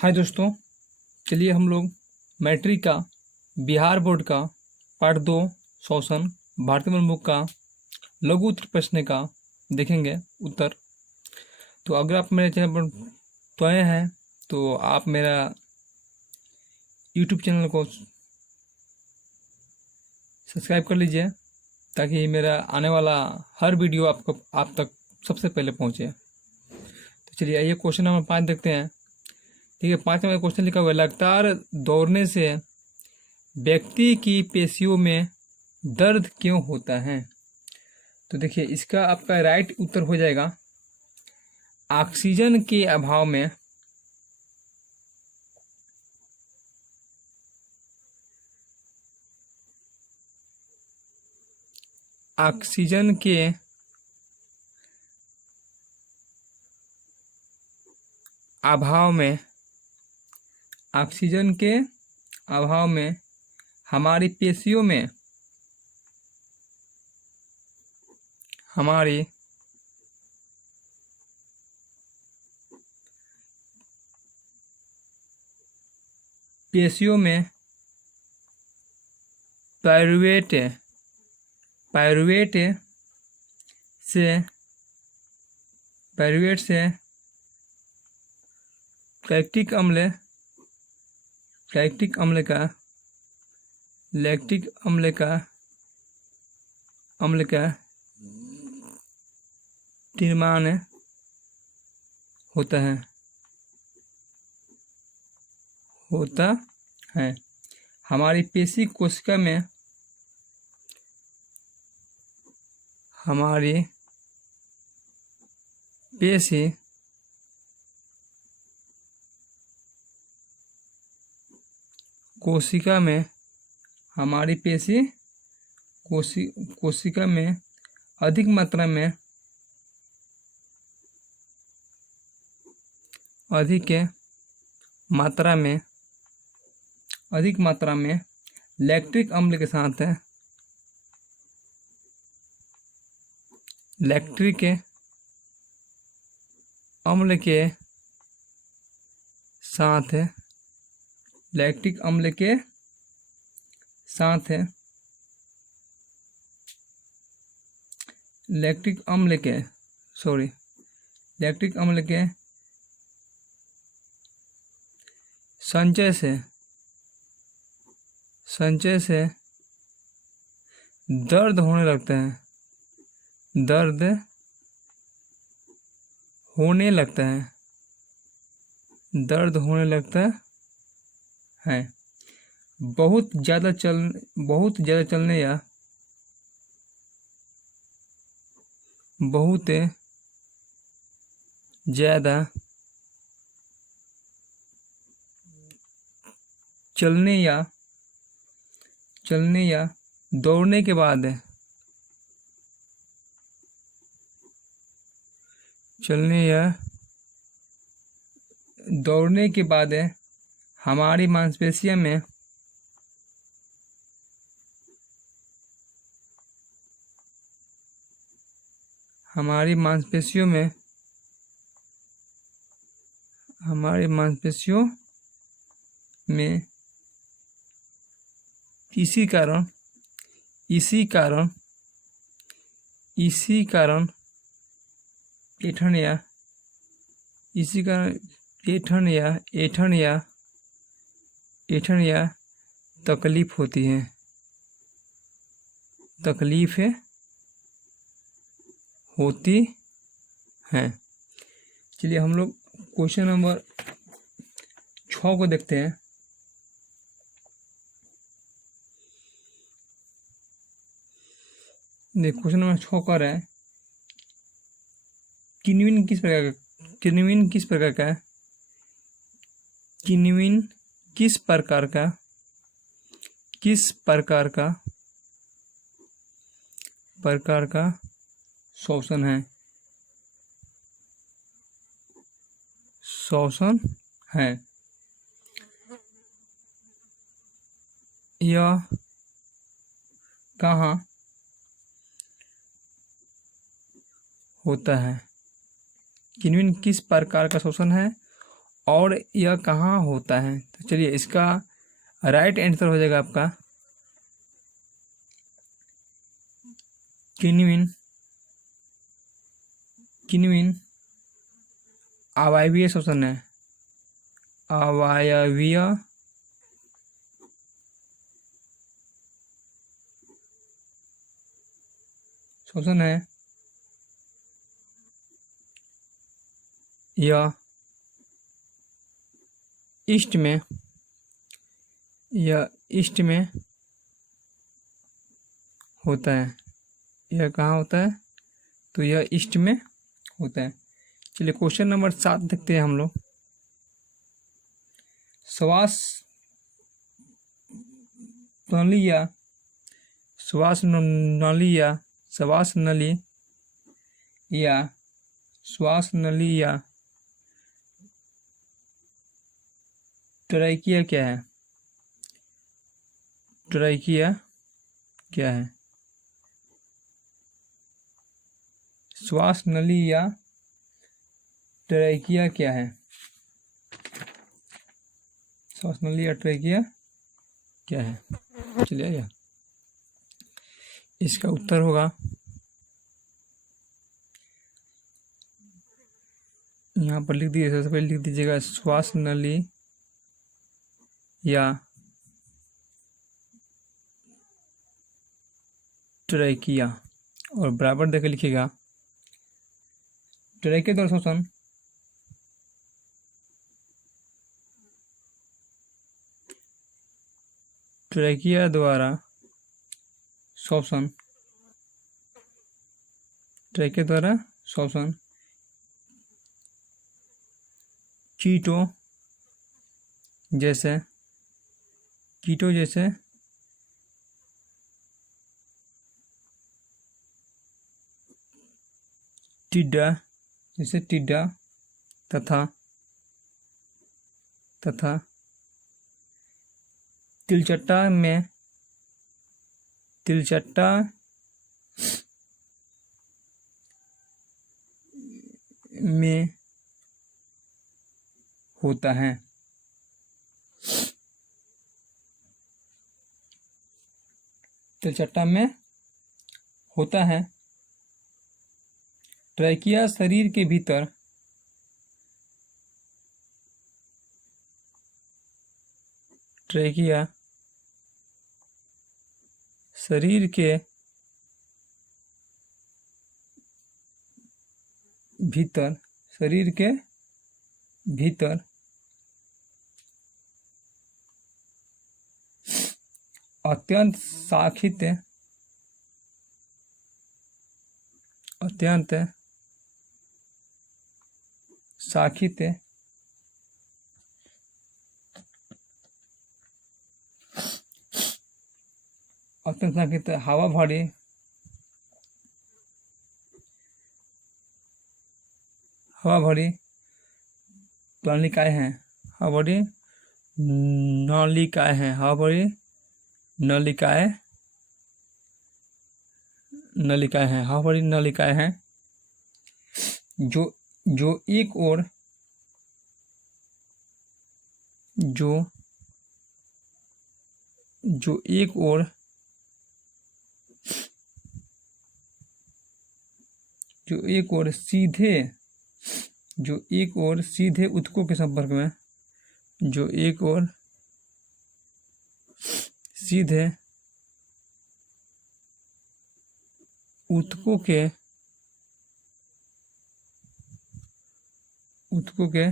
हाय दोस्तों, चलिए हम लोग मैट्रिक का बिहार बोर्ड का पार्ट 2 शोषण भारतीय मूल बुक का लघु उत्तर प्रश्न का देखेंगे उत्तर। तो अगर आप मेरे चैनल पर तो आए हैं तो आप मेरा यूट्यूब चैनल को सब्सक्राइब कर लीजिए ताकि मेरा आने वाला हर वीडियो आप तक सबसे पहले पहुंचे। तो चलिए आइए क्वेश्चन नंबर 5 देखते हैं। ठीक है, 5 नंबर क्वेश्चन लिखा हुआ है, लगातार दौड़ने से व्यक्ति की पेशियों में दर्द क्यों होता है। तो देखिए इसका आपका राइट उत्तर हो जाएगा ऑक्सीजन के अभाव में ऑक्सीजन के अभाव में ऑक्सीजन के अभाव में हमारी पेशियों में हमारी पेशियों में पायरुवेट से लैक्टिक अम्ल का निर्माण होता है। हमारी पेशी कोशिका में हमारी पेशी कोशिका में अधिक मात्रा में लैक्टिक अम्ल के साथ लैक्टिक अम्ल के साथ लैक्टिक अम्ल के संचय से दर्द होने लगता है। बहुत ज़्यादा चलने या बहुत ज़्यादा चलने या दौड़ने के बाद हमारी मांसपेशियों में इसी कारण ऐंठन या तकलीफ होती है। चलिए हम लोग क्वेश्चन नंबर 6 को देखते हैं। क्वेश्चन नंबर 6 कर रहा है, किन्विन किस प्रकार का शोषण है। यह कहाँ होता है। किन्विन किस प्रकार का शोषण है और यह कहाँ होता है? तो चलिए इसका राइट आंसर हो जाएगा आपका किन्विन किन्विन अवायवीय श्वसन है। अवायवीय श्वसन है। यह ईस्ट में होता है। यह कहाँ होता है? तो यह ईस्ट में होता है। चलिए क्वेश्चन नंबर 7 देखते हैं हम लोग। श्वास नली या श्वास नली या श्वास नली या श्वास नली या ट्रैकिया क्या है? ट्रैकिया क्या है? श्वास नली या ट्रैकिया क्या है? श्वास नली या ट्रैकिया क्या है? चलिए आइए, इसका उत्तर होगा यहाँ पर लिख दीजिए। सबसे पहले लिख दीजिएगा श्वास नली या ट्रैकिया, और बराबर देकर लिखिएगा ट्रैकिया द्वारा श्वसन ट्रैकिया द्वारा श्वसन ट्रैकिया द्वारा श्वसन कीटो जैसे टिड्डा तथा तिलचट्टा में होता है। तिलचट्टा में होता है। ट्रैकिया शरीर के भीतर ट्रैकिया शरीर के भीतर अत्यंत शाखित हवा भरी नलिकाएं हैं। हवा भरी नलिकाएं हैं। हवा भरी नलिकाएं हैं। हवा भरी नलिकाएं हैं जो एक ओर सीधे ऊतकों के संपर्क में ऊतकों के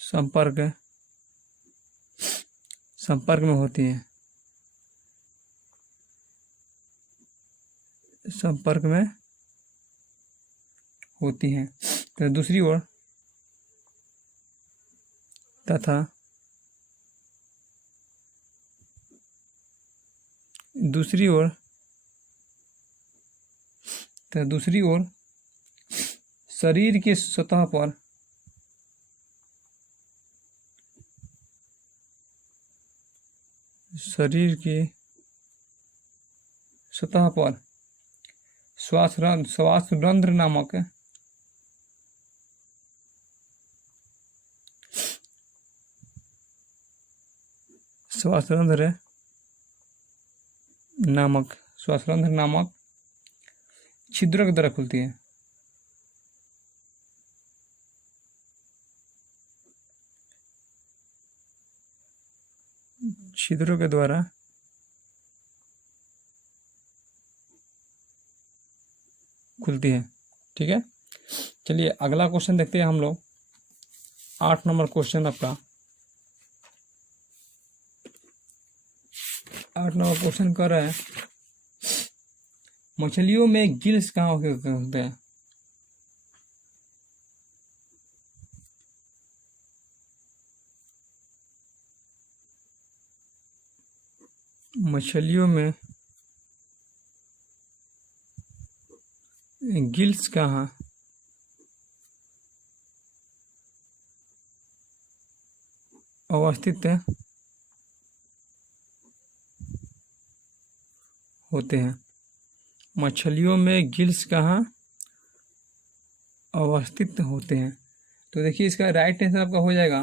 संपर्क में होती है। तो दूसरी ओर शरीर की सतह पर श्वास रंध्र नामक श्वासरंध्र नामक छिद्रों के द्वारा खुलती है। छिद्रों के द्वारा खुलती है। ठीक है, चलिए अगला क्वेश्चन देखते हैं हम लोग। 8 नंबर क्वेश्चन आपका। 8 नंबर क्वेश्चन कर रहा है, मछलियों में गिल्स कहाँ होते हैं? मछलियों में गिल्स कहाँ अवस्थित होते हैं? मछलियों में गिल्स कहाँ अवस्थित होते हैं? तो देखिए इसका राइट आंसर आपका हो जाएगा,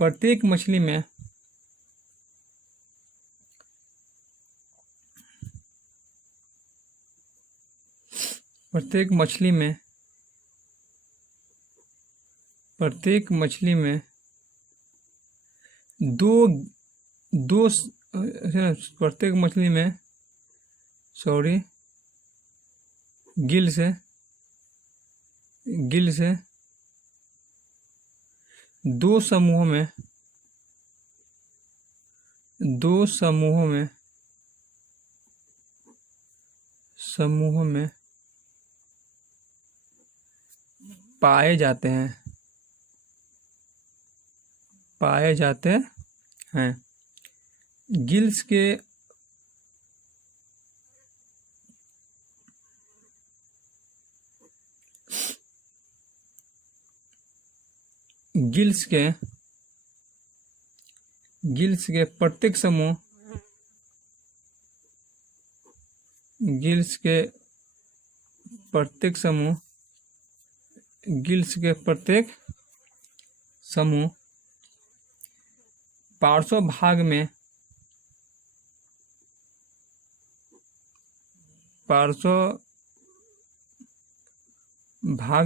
प्रत्येक मछली में प्रत्येक मछली में प्रत्येक मछली में गिल से दो समूहों में पाए जाते हैं। गिल्स के प्रत्येक समूह पार्श्व भाग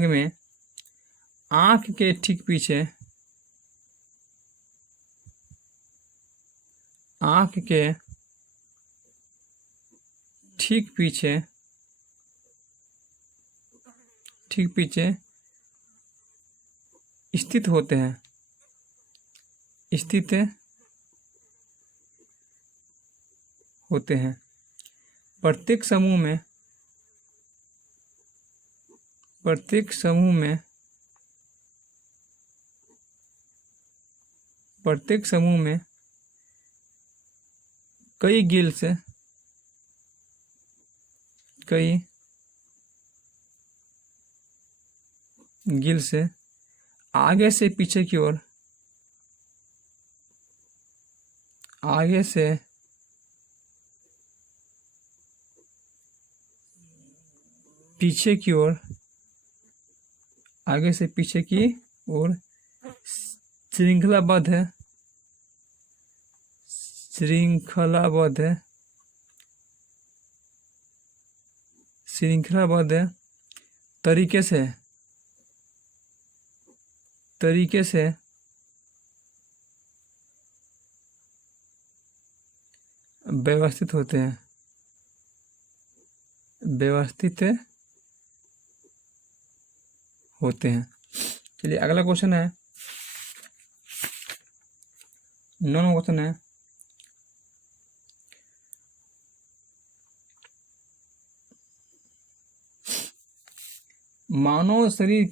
में आँख के ठीक पीछे स्थित होते हैं। प्रत्येक समूह में कई गिल्स आगे से पीछे की ओर आगे से पीछे की ओर श्रृंखलाबद्ध तरीके से व्यवस्थित होते हैं। चलिए अगला क्वेश्चन है, 9 नंबर क्वेश्चन है, मानव शरीर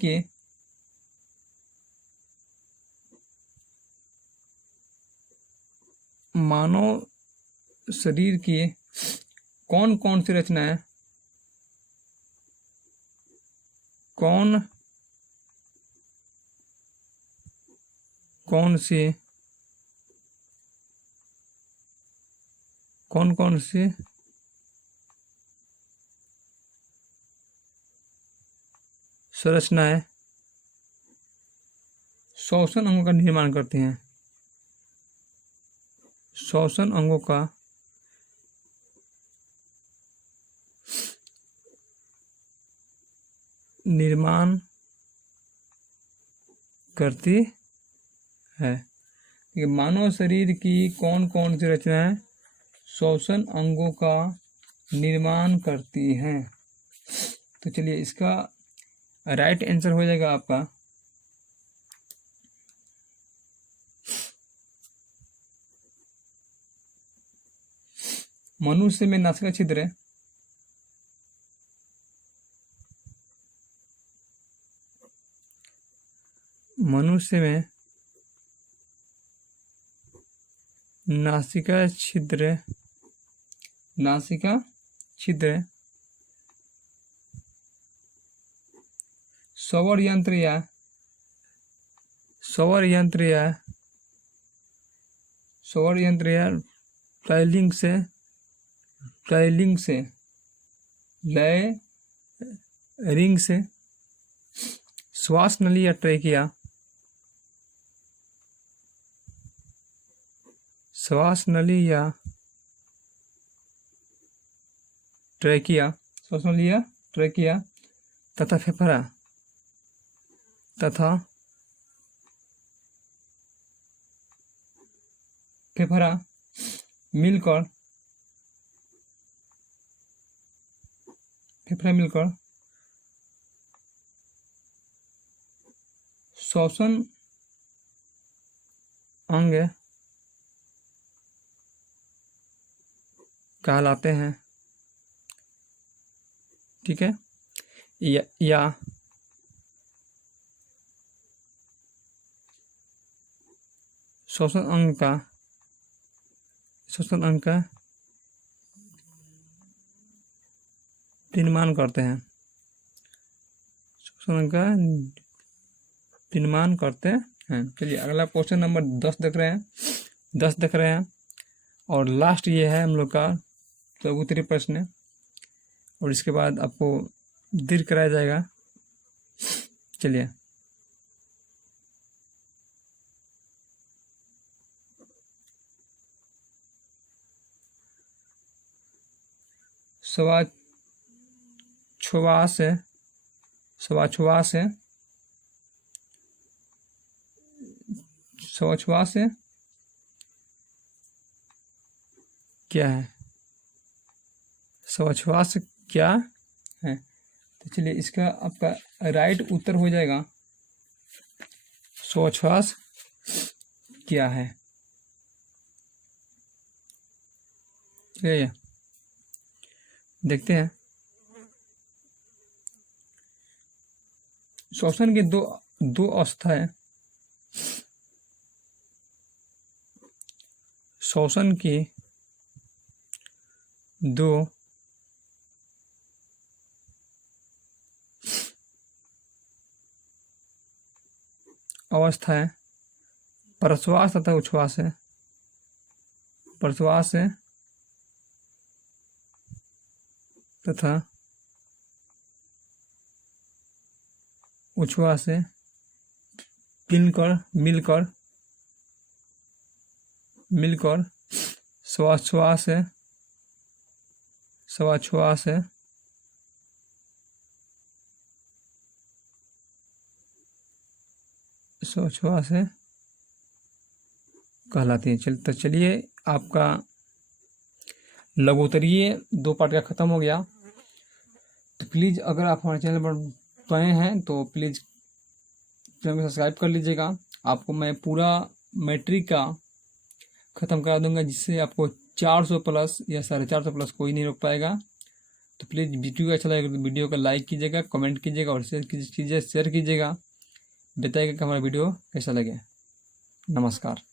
की कौन कौन सी रचनाएं कौन सी संरचनाएं श्वसन अंगों का निर्माण करती हैं? श्वसन अंगों का निर्माण करती है। मानव शरीर की कौन कौन सी रचनाएं श्वसन अंगों का निर्माण करती हैं? तो चलिए इसका राइट आंसर हो जाएगा आपका मनुष्य में नासिका छिद्र है, मनुष्य में नासिका छिद्र श्रवण यंत्र या टाइलिंग से श्वास नली या ट्रेकिया तथा फेफड़ा मिलकर श्वसन अंग कहलाते हैं। ठीक है, या श्वसन अंग का निर्माण करते हैं। श्वसन अंग का निर्माण करते हैं। चलिए अगला क्वेश्चन नंबर 10 देख रहे हैं और लास्ट ये है हम लोग का उत्तरीय प्रश्न, और इसके बाद आपको दीर्घ कराया जाएगा। चलिए श्वास क्या है? श्वास क्या है? तो चलिए इसका आपका राइट उत्तर हो जाएगा श्वास क्या है। देखते हैं श्वसन की दो अवस्था है। श्वसन की दो अवस्था है, प्रश्वास तथा उच्छ्वास है। प्रश्वास है तथा उच्छ्वास है मिलकर श्वास है। श्वास है कहलाती है। तो चलिए आपका लघुत्तरीय 2 पार्ट का ख़त्म हो गया। तो प्लीज़ अगर आप हमारे चैनल पर नए हैं तो प्लीज़ चैनल को सब्सक्राइब कर लीजिएगा। आपको मैं पूरा मैट्रिक का ख़त्म करा दूंगा, जिससे आपको 400 प्लस या 450 प्लस कोई नहीं रोक पाएगा। तो प्लीज़ वीडियो अच्छा लगेगा तो वीडियो को लाइक कीजिएगा, कमेंट कीजिएगा और शेयर कीजिएगा। बताइएगा कि हमारा वीडियो कैसा लगे। नमस्कार।